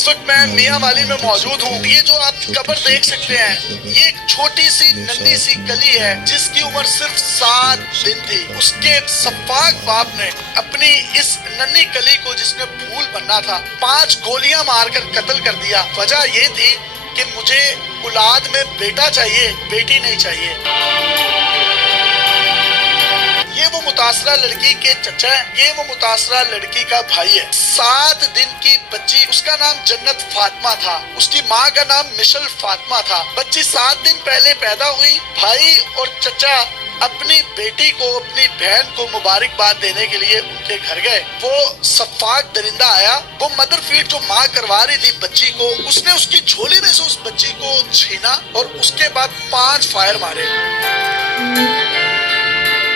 इस वक्त मैं मियाँ वाली में मौजूद हूँ। ये जो आप कब्र देख सकते हैं, ये एक छोटी सी नन्ही सी गली है जिसकी उम्र सिर्फ 7 दिन थी। उसके सफाक बाप ने अपनी इस नन्ही गली को, जिसने फूल बनना था, 5 गोलियां मारकर कत्ल कर दिया। वजह ये थी कि मुझे औलाद में बेटा चाहिए, बेटी नहीं चाहिए। ये वो मुतासरा लड़की के चचा है, ये वो मुतासरा लड़की का भाई है। 7 दिन की बच्ची, उसका नाम जन्नत फातिमा था, उसकी माँ का नाम मिशल फातिमा था। बच्ची 7 दिन पहले पैदा हुई। भाई और चचा अपनी बेटी को, अपनी बहन को मुबारकबाद देने के लिए उनके घर गए। वो सफाक दरिंदा आया, वो मदर फीड जो माँ करवा रही थी बच्ची को, उसने उसकी झोली में से उस बच्ची को छीना और उसके बाद 5 फायर मारे।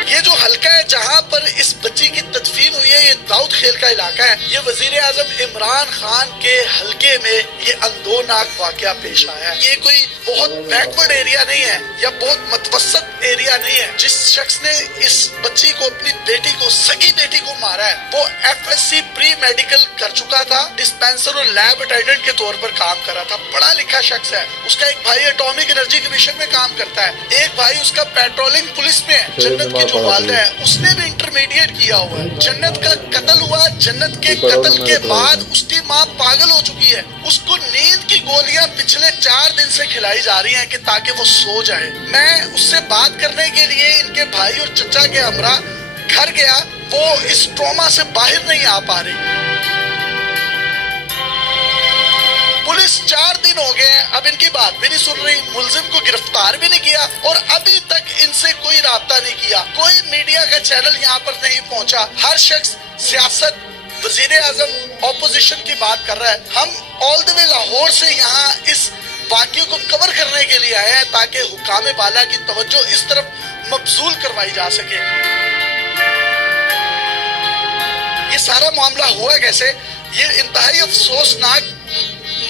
ये जो हल्का है जहाँ पर इस बच्ची की तदफीन हुई है, ये दाऊद खेल का इलाका है। ये वजीर आजम इमरान खान के हल्के में ये अंदोनाक वाकया पेश आया है। ये कोई बहुत बैकवर्ड एरिया नहीं है या बहुत मतवसत एरिया नहीं है। जिस शख्स ने इस बच्ची को, अपनी बेटी को, सगी बेटी को मारा है, वो FSC प्री मेडिकल कर चुका था, डिस्पेंसर और लैब अटेंडेंट के तौर पर काम कर रहा था। पढ़ा लिखा शख्स है। उसका एक भाई एटॉमिक एनर्जी कमीशन में काम करता है, एक भाई उसका पेट्रोलिंग पुलिस में है। जन्नत की जो वालिदा है, उसने भी इंटरमीडिएट किया हुआ है। जन्नत का कत्ल हुआ, जन्नत के कत्ल के बाद उसकी माँ पागल हो चुकी है। उसको नींद की गोलियां पिछले 4 दिन से खिलाई जा रही हैं कि ताकि वो सो जाए। मैं उससे बात करने के लिए इनके भाई और चचा के हमरा घर गया, वो इस ट्रॉमा से बाहर नहीं आ पा रही। पुलिस 4 दिन हो गए हैं, अब इनकी बात भी नहीं सुन रही, मुलजिम को गिरफ्तार भी नहीं किया और अभी तक इनसे कोई राब्ता नहीं किया। कोई मीडिया का चैनल यहाँ पर नहीं पहुंचा। हर शख्स सियासत, वजीर आजम, ऑपोजिशन की बात कर रहा है। हम ऑल द वे लाहौर से यहाँ इस वाक़ये को कवर करने के लिए आए हैं ताकि हुकाम बाला की तवज्जो इस तरफ मबजूल करवाई जा सके। ये सारा मामला हुआ कैसे? ये इंतहाई अफसोसनाक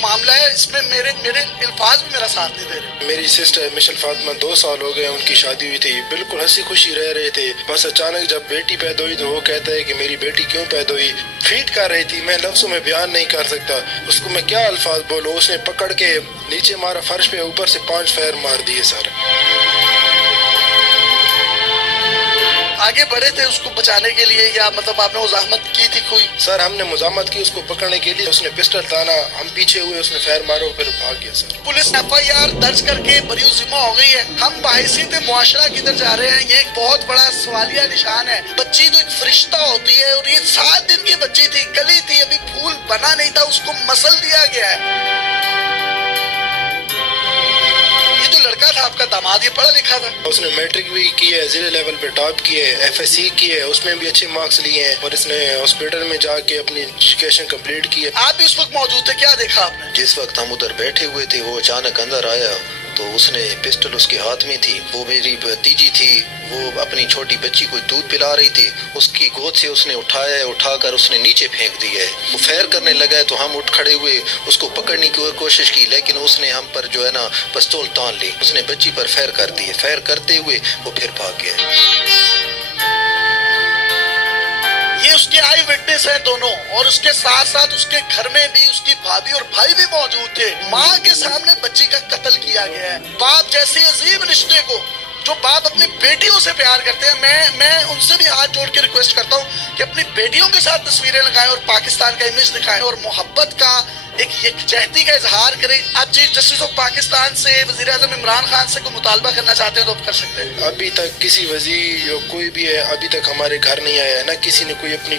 मामला है। इसमें मेरे अल्फाज भी मेरा साथ नहीं दे रहे। मेरी सिस्टर मिशल फातिमा 2 साल हो गए उनकी शादी हुई थी, बिल्कुल हंसी खुशी रह रहे थे। बस अचानक जब बेटी पैदा हुई तो वो कहता है कि मेरी बेटी क्यों पैदा हुई। फीड कर रही थी, मैं लफ्ज़ों में बयान नहीं कर सकता। उसको मैं क्या अल्फाज बोलूँ। उसने पकड़ के नीचे मारा फर्श पे, ऊपर से 5 फायर मार दिए सर। आगे बढ़े थे उसको बचाने के लिए या मतलब आपने मुज़ाहमत की थी कोई? सर हमने मुज़ाहमत की उसको पकड़ने के लिए। उसने पिस्टल ताना, हम पीछे हुए, उसने फायर मारो, फिर भाग गया सर। पुलिस FIR दर्ज करके बरी ज़िम्मा हो गई है। हम बहैसियत मुआशरा किधर जा रहे हैं, ये एक बहुत बड़ा सवालिया निशान है। बच्ची तो एक फरिश्ता होती है और ये 7 दिन की बच्ची थी, गली थी, अभी फूल बना नहीं था, उसको मसल दिया गया है। ये जो लड़का था आपका दामाद, ये पढ़ा लिखा था, उसने मैट्रिक भी की है, जिले लेवल पे टॉप की है, FSC की है, उसमें भी अच्छे मार्क्स लिए हैं और इसने हॉस्पिटल में जाके अपनी एजुकेशन कंप्लीट की है। आप भी उस वक्त मौजूद थे, क्या देखा आपने? जिस वक्त हम उधर बैठे हुए थे वो अचानक अंदर आया तो उसने पिस्टल उसके हाथ में थी। वो मेरी भतीजी थी, वो अपनी छोटी बच्ची को दूध पिला रही थी, उसकी गोद से उसने उठाकर उसने नीचे फेंक दिया है। वो फायर करने लगा है तो हम उठ खड़े हुए, उसको पकड़ने की कोशिश की, लेकिन उसने हम पर जो है ना पिस्तौल तान ली। उसने बच्ची पर फायर कर दिए। फायर करते हुए वो फिर भाग गया। ये उसके आई विटनेस हैं दोनों, और उसके साथ साथ उसके घर में भी उसकी भाभी और भाई भी मौजूद थे। माँ के सामने बच्ची का कत्ल किया गया है। बाप जैसे अजीम रिश्ते को, जो बाप अपनी बेटियों से प्यार करते हैं, मैं उनसे भी हाथ जोड़ के रिक्वेस्ट करता हूँ कि अपनी बेटियों के साथ तस्वीरें लगाएं और पाकिस्तान का इमेज दिखाएं और मोहब्बत का एक यकजहती का इजहार करें। आप चीफ जस्टिस ऑफ पाकिस्तान से, वजीर आजम इमरान खान से कोई मुतालबा करना चाहते हैं तो आप कर सकते हैं। अभी तक किसी वजीर या कोई भी है अभी तक हमारे घर नहीं आया है, ना किसी ने कोई अपनी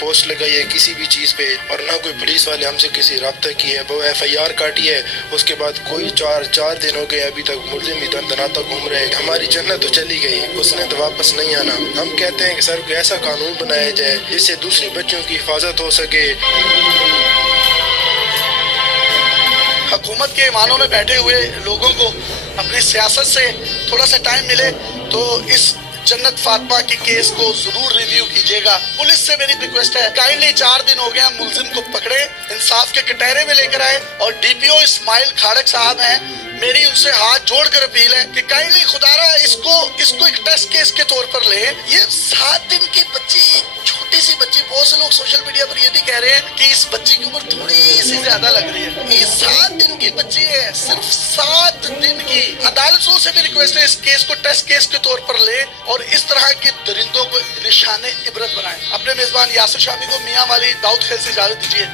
पोस्ट लगाई है किसी भी चीज़ पे, और ना कोई पुलिस वाले हमसे किसी रब्ता की है। वो FIR काटी है, उसके बाद कोई 4 दिन हो गए अभी तक मुलजिम इधर दनाता घूम रहे हैं। हमारी जन्नत तो चली गई, उसने तो वापस नहीं आना। हम कहते हैं कि सर कोई ऐसा कानून बनाया जाए जिससे दूसरी बच्चों की हिफाजत हो सके। हुकूमत के ईमानों में बैठे हुए लोगों को अपनी सियासत से थोड़ा सा टाइम मिले तो इस जन्नत फातिमा के केस को जरूर रिव्यू कीजिएगा। पुलिस से मेरी रिक्वेस्ट है, काइंडली 4 दिन हो गया मुलजिम को पकड़े, इंसाफ के कटहरे में लेकर आए। और DPO इस्माइल खाड़क साहब हैं, میری ان سے ہاتھ جوڑ کر اپیل ہے کہ کائنڈلی خدارا اس کو ایک ٹیسٹ کیس کے طور پر لیں. یہ 7 دن کی بچی، چھوٹی سی بچی، بہت سے لوگ سوشل میڈیا پر یہ بھی کہہ رہے ہیں کہ اس بچی کی عمر تھوڑی سی زیادہ لگ رہی ہے. یہ 7 دن کی بچی ہے، صرف 7 دن کی. عدالتوں سے بھی ریکویسٹ ہے اس کیس کو ٹیسٹ کیس کے طور پر لیں اور اس طرح کے درندوں کو نشان عبرت بنائیں. اپنے میزبان یاسر شامی کو میاں والی داؤد خیل سے اجازت دیجیے.